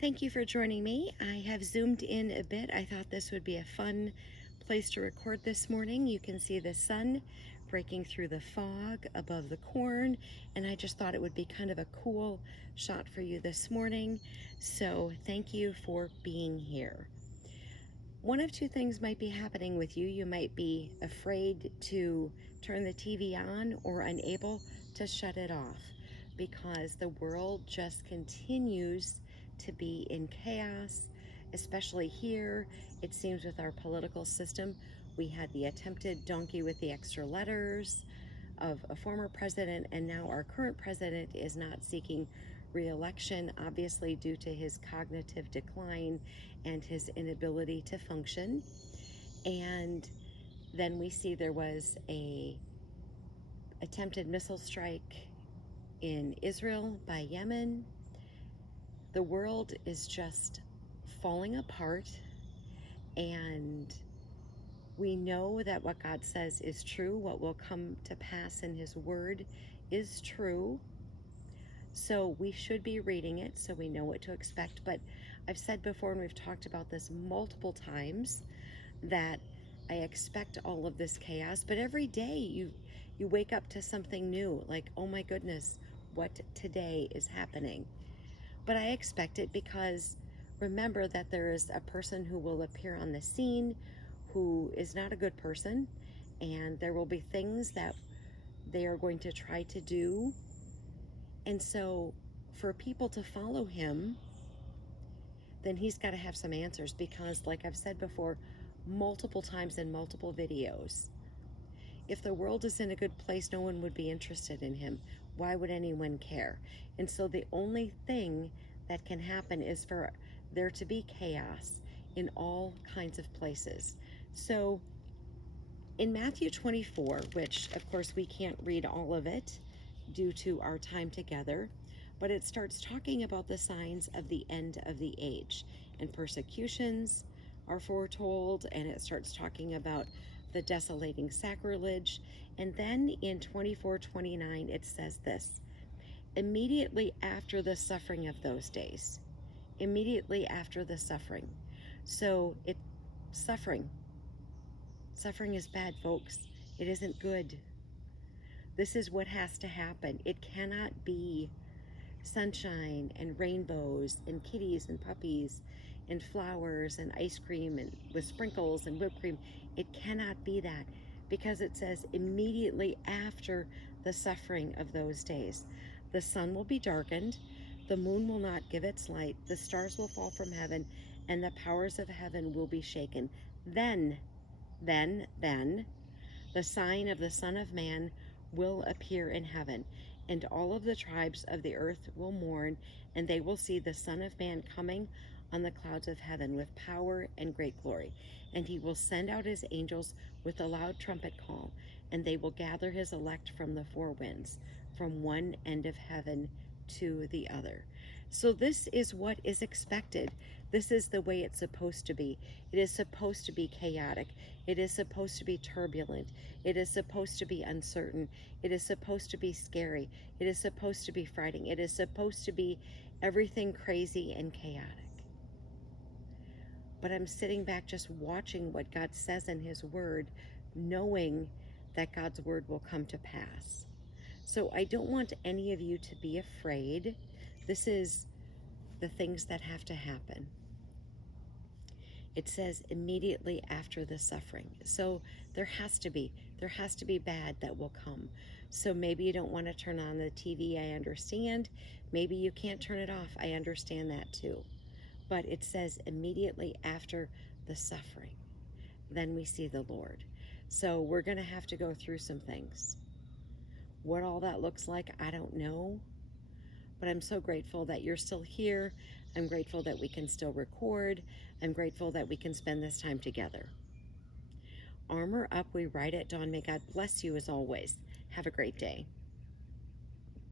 Thank you for joining me. I have zoomed in a bit. I thought this would be a fun place to record this morning. You can see the sun breaking through the fog above the corn, and I just thought it would be kind of a cool shot for you this morning. So thank you for being here. One of two things might be happening with you. You might be afraid to turn the TV on or unable to shut it off because the world just continues to be in chaos, especially here. It seems with our political system, we had the attempted donkey with the extra letters of a former president, and now our current president is not seeking re-election, obviously due to his cognitive decline and his inability to function. And then we see there was a attempted missile strike in Israel by Yemen. The world is just falling apart, and we know that what God says is true. What will come to pass in his word is true. So we should be reading it so we know what to expect. But I've said before, and we've talked about this multiple times, that I expect all of this chaos, but every day you wake up to something new, like, oh my goodness, what today is happening. But I expect it because remember that there is a person who will appear on the scene who is not a good person, and there will be things that they are going to try to do. And so for people to follow him, then he's got to have some answers because, like I've said before, multiple times in multiple videos, if the world is in a good place, no one would be interested in him. Why would anyone care? And so the only thing that can happen is for there to be chaos in all kinds of places. So in Matthew 24, which of course we can't read all of it due to our time together, but it starts talking about the signs of the end of the age, and persecutions are foretold, and it starts talking about the desolating sacrilege. And then in 24:29 it says this: immediately after the suffering of those days, immediately after the suffering. So it suffering suffering is bad, folks. It isn't good. This is what has to happen. It cannot be sunshine and rainbows and kitties and puppies and flowers and ice cream and with sprinkles and whipped cream. It cannot be that, because it says immediately after the suffering of those days, the sun will be darkened, the moon will not give its light, the stars will fall from heaven, and the powers of heaven will be shaken. Then the sign of the Son of Man will appear in heaven, and all of the tribes of the earth will mourn, and they will see the Son of Man coming on the clouds of heaven with power and great glory. And he will send out his angels with a loud trumpet call, and they will gather his elect from the four winds, from one end of heaven to the other. So this is what is expected. This is the way it's supposed to be. It is supposed to be chaotic. It is supposed to be turbulent. It is supposed to be uncertain. It is supposed to be scary. It is supposed to be frightening. It is supposed to be everything crazy and chaotic. But I'm sitting back just watching what God says in his word, knowing that God's word will come to pass. So I don't want any of you to be afraid. This is the things that have to happen. It says immediately after the suffering. So there has to be bad that will come. So maybe you don't want to turn on the TV, I understand. Maybe you can't turn it off, I understand that too. But it says immediately after the suffering, then we see the Lord. So we're going to have to go through some things. What all that looks like, I don't know. But I'm so grateful that you're still here. I'm grateful that we can still record. I'm grateful that we can spend this time together. Armor up, we ride at dawn. May God bless you as always. Have a great day.